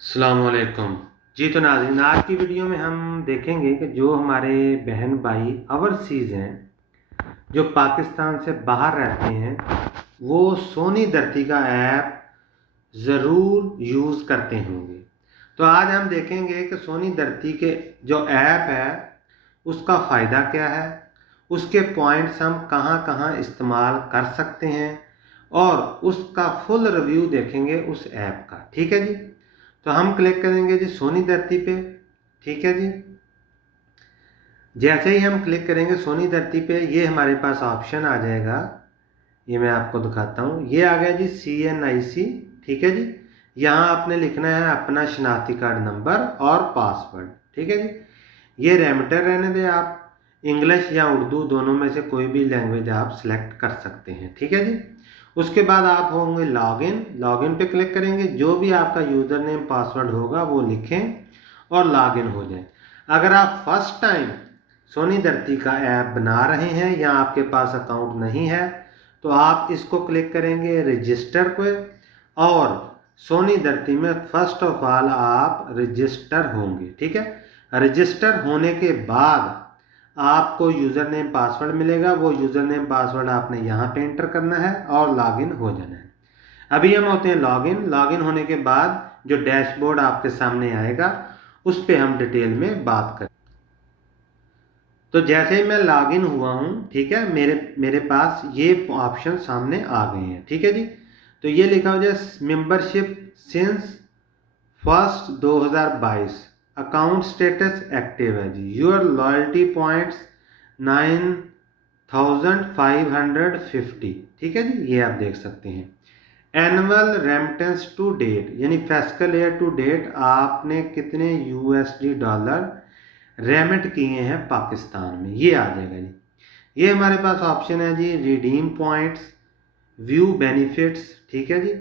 अस्सलाम वालेकुम। जी तो नाज़रीन, आज की वीडियो में हम देखेंगे कि जो हमारे बहन भाई ओवरसीज़ हैं, जो पाकिस्तान से बाहर रहते हैं, वो सोनी धरती का ऐप ज़रूर यूज़ करते होंगे। तो आज हम देखेंगे कि सोनी धरती के जो ऐप है उसका फ़ायदा क्या है, उसके पॉइंट्स हम कहाँ कहाँ इस्तेमाल कर सकते हैं और उसका फुल रिव्यू देखेंगे उस ऐप का। ठीक है जी। तो हम क्लिक करेंगे जी सोनी धरती पे। ठीक है जी। जैसे ही हम क्लिक करेंगे सोनी धरती पे, ये हमारे पास ऑप्शन आ जाएगा। ये मैं आपको दिखाता हूँ। ये आ गया जी CNIC। ठीक है जी। यहाँ आपने लिखना है अपना शनाख्ती कार्ड नंबर और पासवर्ड। ठीक है जी। ये रेमिटर रहने दें आप। इंग्लिश या उर्दू दोनों में से कोई भी लैंग्वेज आप सिलेक्ट कर सकते हैं। ठीक है जी। उसके बाद आप होंगे लॉगिन। लॉगिन पे क्लिक करेंगे। जो भी आपका यूज़र नेम पासवर्ड होगा वो लिखें और लॉगिन हो जाए। अगर आप फर्स्ट टाइम सोनी धरती का ऐप बना रहे हैं या आपके पास अकाउंट नहीं है तो आप इसको क्लिक करेंगे रजिस्टर पे और सोनी धरती में फर्स्ट ऑफ ऑल आप रजिस्टर होंगे। ठीक है। रजिस्टर होने के बाद आपको यूज़र नेम पासवर्ड मिलेगा। वो यूज़र नेम पासवर्ड आपने यहाँ पे एंटर करना है और लॉगिन हो जाना है। अभी हम होते हैं लॉगिन। लॉगिन होने के बाद जो डैशबोर्ड आपके सामने आएगा उस पर हम डिटेल में बात करें। तो जैसे ही मैं लॉगिन हुआ हूँ, ठीक है, मेरे पास ये ऑप्शन सामने आ गए हैं। ठीक है जी। तो ये लिखा हो जाए membership since 1 2022, account status active है जी। Your loyalty points 9550। ठीक है जी। ये आप देख सकते हैं। एनुअल रेमिटेंस टू डेट यानी फिस्कल ईयर टू डेट आपने कितने USD रेमिट किए हैं पाकिस्तान में, ये आ जाएगा जी। ये हमारे पास ऑप्शन है जी रिडीम पॉइंट्स, व्यू बेनिफिट्स। ठीक है जी।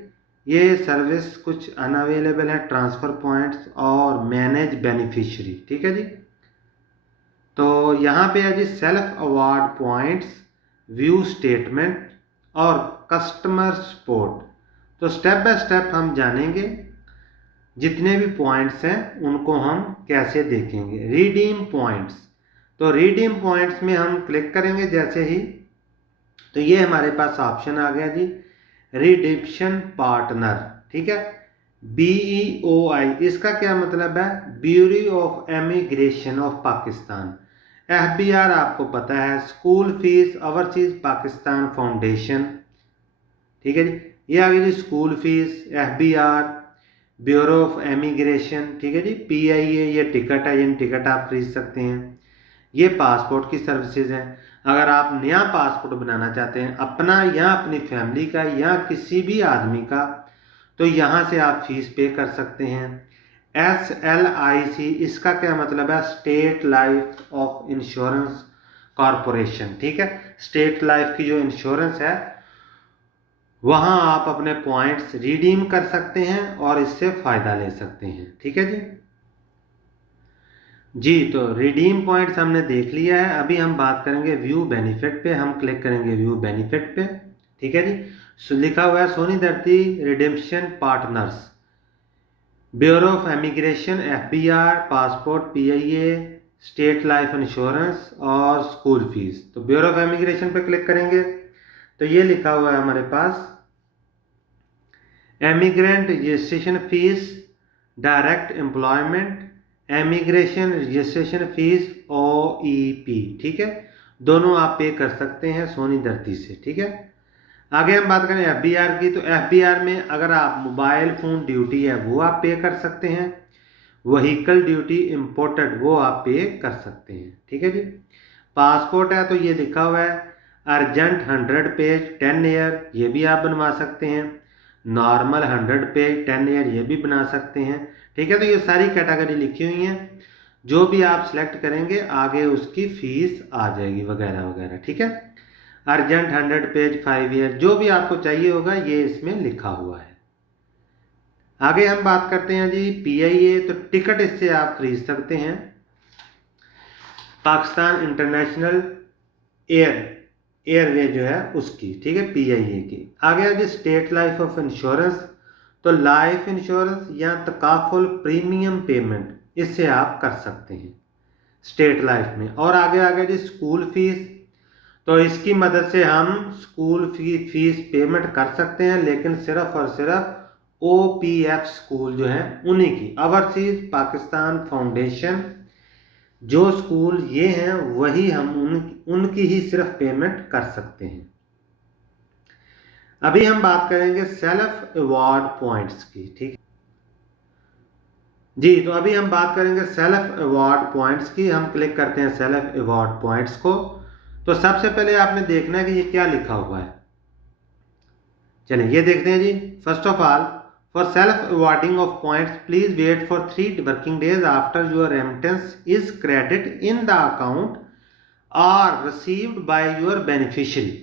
ये सर्विस कुछ अनअवेलेबल है, ट्रांसफ़र पॉइंट्स और मैनेज बेनिफिशरी। ठीक है जी। तो यहाँ पे है जी self award points, view statement और कस्टमर सपोर्ट। तो स्टेप बाय स्टेप हम जानेंगे। जितने भी पॉइंट्स हैं उनको हम कैसे देखेंगे। रिडीम पॉइंट्स, तो रिडीम पॉइंट्स में हम क्लिक करेंगे जैसे ही, तो ये हमारे पास ऑप्शन आ गया जी रिडिम्पशन पार्टनर। ठीक है। BEOI, इसका क्या मतलब है? Bureau of immigration of Pakistan. FBR आपको पता है, school fees overseas Pakistan foundation. ठीक है जी। ये आ गई जी school fees. FBR bureau of immigration. ठीक है जी। PIA ये टिकट है, यानी टिकट आप खरीद सकते हैं। ये पासपोर्ट की सर्विसेज हैं। अगर आप नया पासपोर्ट बनाना चाहते हैं अपना या अपनी फैमिली का या किसी भी आदमी का, तो यहाँ से आप फीस पे कर सकते हैं। SLIC, इसका क्या मतलब है? State life of insurance corporation. ठीक है। स्टेट लाइफ की जो इंश्योरेंस है वहाँ आप अपने पॉइंट्स रिडीम कर सकते हैं और इससे फ़ायदा ले सकते हैं। ठीक है जी। जी तो रिडीम पॉइंट्स हमने देख लिया है। अभी हम बात करेंगे व्यू बेनिफिट पे। हम क्लिक करेंगे व्यू बेनिफिट पे। ठीक है जी। लिखा हुआ है Sohni Dharti redemption partners, bureau of immigration, FBR, passport, PIA, state life insurance और स्कूल फीस। तो ब्यूरो ऑफ इमिग्रेशन पे क्लिक करेंगे तो ये लिखा हुआ है हमारे पास emigrant registration fees, direct employment, emigration registration fees, OEP। ठीक है। दोनों आप पे कर सकते हैं सोनी धरती से। ठीक है। आगे हम बात करें FBR की, तो FBR में अगर आप मोबाइल फ़ोन ड्यूटी है वो आप पे कर सकते हैं। व्हीकल ड्यूटी इम्पोर्टेड वो आप पे कर सकते हैं। ठीक है जी। पासपोर्ट है तो ये लिखा हुआ है अर्जेंट 100 पेज 10 ईयर, ये भी आप बनवा सकते हैं। नॉर्मल 100 पेज 10 ईयर, ये भी बना सकते हैं। ठीक है। तो ये सारी कैटेगरी लिखी हुई हैं। जो भी आप सिलेक्ट करेंगे आगे उसकी फीस आ जाएगी वगैरह वगैरह। ठीक है। अर्जेंट 100 पेज 5 ईयर, जो भी आपको चाहिए होगा ये इसमें लिखा हुआ है। आगे हम बात करते हैं जी PIA। तो टिकट इससे आप खरीद सकते हैं, पाकिस्तान इंटरनेशनल एयरवे जो है उसकी। ठीक है। PIA की। आगे है जी स्टेट लाइफ ऑफ इंश्योरेंस। तो लाइफ इंश्योरेंस या तकाफुल प्रीमियम पेमेंट इससे आप कर सकते हैं स्टेट लाइफ में। और आगे आगे जी स्कूल फीस, तो इसकी मदद से हम स्कूल फीस पेमेंट कर सकते हैं, लेकिन सिर्फ और सिर्फ OPF स्कूल जो है उन्हीं की, ओवरसीज पाकिस्तान फाउंडेशन जो स्कूल ये हैं वही हम उनकी ही सिर्फ पेमेंट कर सकते हैं। अभी हम बात करेंगे सेल्फ अवार्ड पॉइंट्स की, ठीक है जी। तो अभी हम बात करेंगे सेल्फ अवार्ड पॉइंट्स की। हम क्लिक करते हैं सेल्फ अवार्ड पॉइंट्स को। तो सबसे पहले आपने देखना है कि ये क्या लिखा हुआ है। चलिए ये देखते हैं जी। First of all, for self awarding of points please wait for 3 working days after your remittance is credit in the account or received by your beneficiary.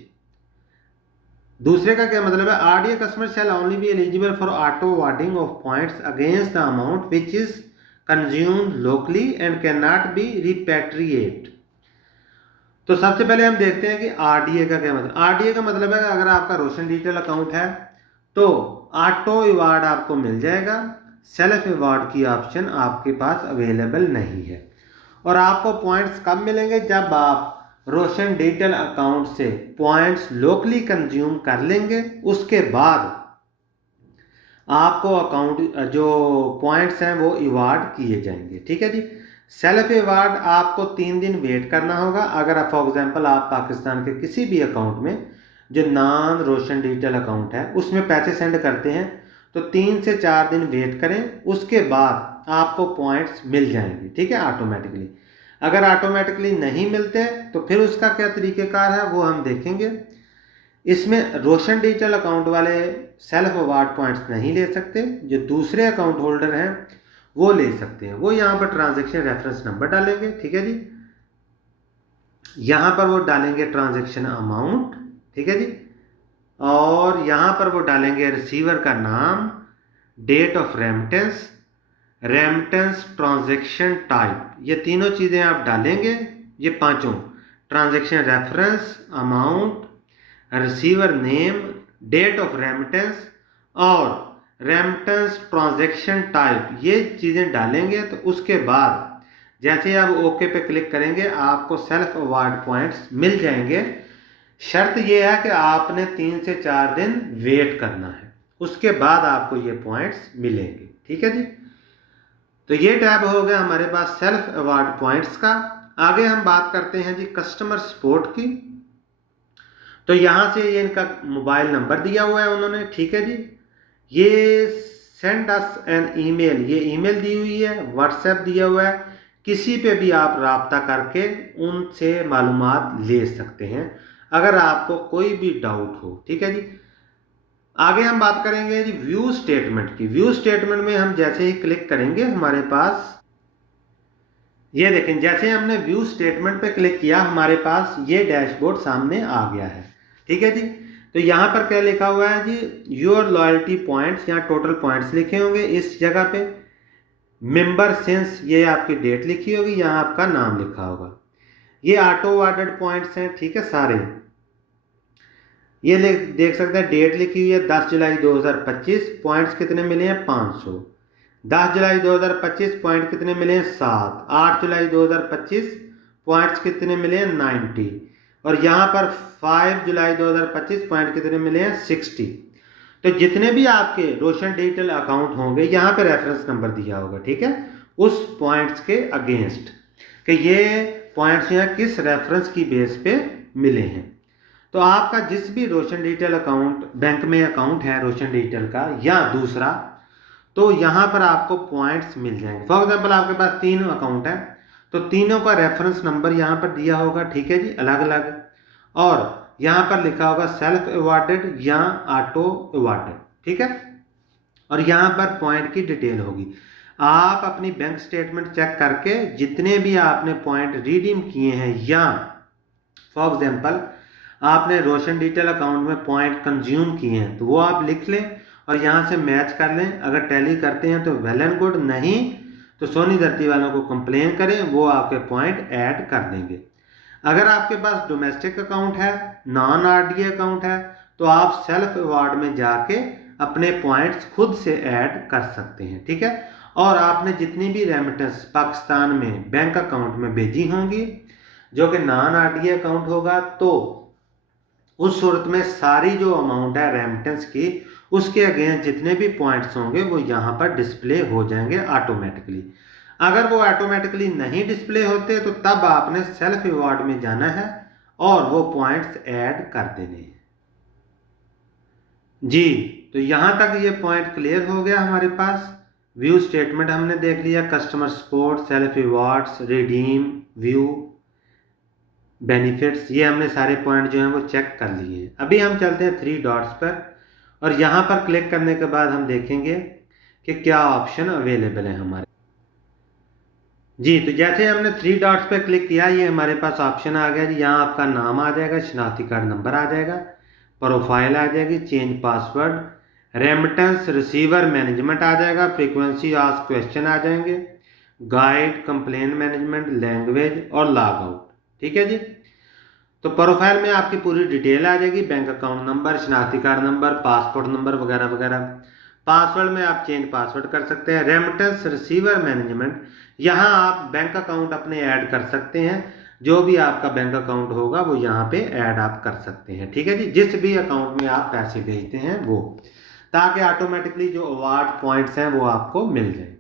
दूसरे का क्या मतलब है, RDA customer shall only be eligible for auto awarding of points against the amount which is consumed locally and can not be repatriate. तो सबसे पहले हम देखते हैं कि RDA का क्या मतलब। RDA का मतलब है अगर आपका रोशन डिटेल अकाउंट है तो ऑटो अवार्ड आपको मिल जाएगा, सेल्फ अवार्ड की ऑप्शन आपके पास अवेलेबल नहीं है। और आपको पॉइंट्स कब मिलेंगे, जब आप रोशन डिजिटल अकाउंट से पॉइंट्स लोकली कंज्यूम कर लेंगे, उसके बाद आपको अकाउंट जो पॉइंट्स हैं वो अवार्ड किए जाएंगे, ठीक है जी। सेल्फ अवार्ड आपको 3 दिन वेट करना होगा। अगर आप फॉर एग्जांपल आप पाकिस्तान के किसी भी अकाउंट में जो नॉन रोशन डिजिटल अकाउंट है उसमें पैसे सेंड करते हैं तो 3 से 4 दिन वेट करें, उसके बाद आपको पॉइंट्स मिल जाएंगे, ठीक है, ऑटोमेटिकली। अगर ऑटोमेटिकली नहीं मिलते तो फिर उसका क्या तरीक़ेकार है वो हम देखेंगे। इसमें रोशन डिजिटल अकाउंट वाले सेल्फ अवार्ड पॉइंट्स नहीं ले सकते, जो दूसरे अकाउंट होल्डर हैं वो ले सकते हैं। वो यहाँ पर ट्रांजैक्शन रेफरेंस नंबर डालेंगे, ठीक है जी। यहाँ पर वो डालेंगे ट्रांजैक्शन अमाउंट, ठीक है जी। और यहाँ पर वो डालेंगे रिसीवर का नाम, date of remittance, remittance transaction type, ये तीनों चीज़ें आप डालेंगे, ये पांचों, transaction reference, amount, receiver name, date of remittance और रेमिटेंस ट्रांजैक्शन टाइप, ये चीज़ें डालेंगे। तो उसके बाद जैसे आप ओके पे क्लिक करेंगे आपको सेल्फ अवार्ड पॉइंट्स मिल जाएंगे। शर्त ये है कि आपने 3 से 4 दिन वेट करना है, उसके बाद आपको ये पॉइंट्स मिलेंगे, ठीक है जी। तो ये टैब हो गया हमारे पास सेल्फ अवार्ड पॉइंट्स का। आगे हम बात करते हैं जी कस्टमर सपोर्ट की। तो यहां से ये इनका मोबाइल नंबर दिया हुआ है उन्होंने, ठीक है जी। ये सेंड अस एन ईमेल, ये ईमेल दी हुई है, व्हाट्सएप दिया हुआ है, किसी पे भी आप राब्ता करके उनसे मालूमात ले सकते हैं अगर आपको कोई भी डाउट हो, ठीक है जी। आगे हम बात करेंगे जी व्यू स्टेटमेंट की। व्यू स्टेटमेंट में हम जैसे ही क्लिक करेंगे हमारे पास ये देखें, जैसे हमने व्यू स्टेटमेंट पे क्लिक किया हमारे पास ये डैशबोर्ड सामने आ गया है, ठीक है जी। तो यहाँ पर क्या लिखा हुआ है जी, योर लॉयल्टी पॉइंट्स, यहाँ टोटल पॉइंट्स लिखे होंगे इस जगह पे। मेंबर सिंस, ये आपकी डेट लिखी होगी, यहाँ आपका नाम लिखा होगा। ये ऑटो अवार्डेड पॉइंट्स हैं, ठीक है सारे। ये देख सकते हैं डेट लिखी हुई है 10 जुलाई 2025, पॉइंट्स कितने मिले हैं 500। 10 जुलाई 2025 पॉइंट कितने मिले हैं 7। 8 जुलाई 2025 पॉइंट्स कितने मिले हैं 90। और यहाँ पर 5 जुलाई 2025 पॉइंट कितने मिले हैं 60। तो जितने भी आपके रोशन डिजिटल अकाउंट होंगे यहाँ पे रेफरेंस नंबर दिया होगा, ठीक है, उस पॉइंट्स के अगेंस्ट कि ये पॉइंट्स यहाँ किस रेफरेंस की बेस पे मिले हैं। तो आपका जिस भी रोशन डिजिटल अकाउंट, बैंक में अकाउंट है रोशन डिजिटल का या दूसरा, तो यहाँ पर आपको पॉइंट्स मिल जाएंगे। फॉर एग्जांपल आपके पास 3 अकाउंट है तो तीनों का रेफरेंस नंबर यहाँ पर दिया होगा, ठीक है जी, अलग अलग। और यहाँ पर लिखा होगा सेल्फ अवार्डेड या ऑटो अवार्डेड, ठीक है। और यहाँ पर पॉइंट की डिटेल होगी। आप अपनी बैंक स्टेटमेंट चेक करके जितने भी आपने पॉइंट रिडीम किए हैं या फॉर एग्जांपल आपने रोशन डिजिटल अकाउंट में पॉइंट कंज्यूम किए हैं तो वो आप लिख लें और यहाँ से मैच कर लें। अगर टैली करते हैं तो वेल एंड गुड, नहीं तो सोनी धरती वालों को कंप्लेन करें, वो आपके पॉइंट ऐड कर देंगे। अगर आपके पास डोमेस्टिक अकाउंट है, नॉन RDA अकाउंट है, तो आप सेल्फ अवार्ड में जाके अपने पॉइंट्स खुद से ऐड कर सकते हैं, ठीक है। और आपने जितनी भी रेमिटेंस पाकिस्तान में बैंक अकाउंट में भेजी होंगी जो कि नॉन आरटीआई अकाउंट होगा, तो उस सूरत में सारी जो अमाउंट है रेमिटेंस की, उसके अगेंस्ट जितने भी पॉइंट्स होंगे वो यहाँ पर डिस्प्ले हो जाएंगे ऑटोमेटिकली। अगर वो ऑटोमेटिकली नहीं डिस्प्ले होते तो तब आपने सेल्फ रिवॉर्ड में जाना है और वो पॉइंट्स ऐड कर देने हैं। जी, तो यहाँ तक ये पॉइंट क्लियर हो गया हमारे पास। व्यू स्टेटमेंट हमने देख लिया, customer support, self rewards, redeem, view, benefits, ये हमने सारे पॉइंट जो हैं वो चेक कर लिए हैं। अभी हम चलते हैं 3 डॉट्स पर और यहाँ पर क्लिक करने के बाद हम देखेंगे कि क्या ऑप्शन अवेलेबल है हमारे। जी, तो जैसे हमने 3 डॉट्स पर क्लिक किया, ये हमारे पास ऑप्शन आ गया जी। यहाँ आपका नाम आ जाएगा, शनाख्ती कार्ड नंबर आ जाएगा, प्रोफाइल आ जाएगी, change password, remittance receiver management आ जाएगा, फ्रीक्वेंसी आस्क क्वेश्चन आ जाएंगे, गाइड, कंप्लेन मैनेजमेंट, लैंग्वेज और लॉग आउट, ठीक है जी। तो प्रोफाइल में आपकी पूरी डिटेल आ जाएगी, बैंक अकाउंट नंबर, शनाख्ती कार्ड नंबर, पासपोर्ट नंबर वगैरह वगैरह। पासवर्ड में आप चेंज पासवर्ड कर सकते हैं। रेमिटेंस रिसीवर मैनेजमेंट, यहाँ आप बैंक अकाउंट अपने ऐड कर सकते हैं, जो भी आपका बैंक अकाउंट होगा वो यहाँ पे ऐड आप कर सकते हैं, ठीक है जी। जिस भी अकाउंट में आप पैसे भेजते हैं वो, ताकि ऑटोमेटिकली जो अवार्ड पॉइंट्स हैं वो आपको मिल जाए।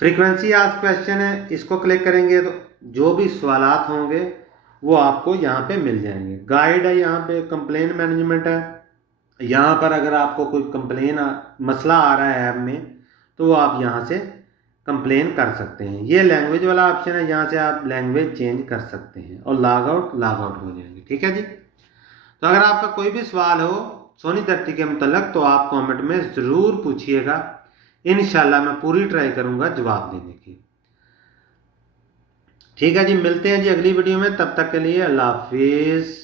फ्रीक्वेंसी आस्क क्वेश्चन है, इसको क्लिक करेंगे तो जो भी सवालात होंगे वो आपको यहाँ पे मिल जाएंगे। गाइड है, यहाँ पे कंप्लेन मैनेजमेंट है, यहाँ पर अगर आपको कोई कंप्लेन मसला आ रहा है ऐप में तो आप यहाँ से कंप्लेन कर सकते हैं। ये लैंग्वेज वाला ऑप्शन है, यहाँ से आप लैंग्वेज चेंज कर सकते हैं और लॉग आउट हो जाएंगे, ठीक है जी। तो अगर आपका कोई भी सवाल हो सोनी 30 के मतलब तो आप कमेंट में ज़रूर पूछिएगा, इंशाल्लाह मैं पूरी ट्राई करूँगा जवाब देने की। ठीक है जी, मिलते हैं जी अगली वीडियो में, तब तक के लिए अल्लाह हाफिज़।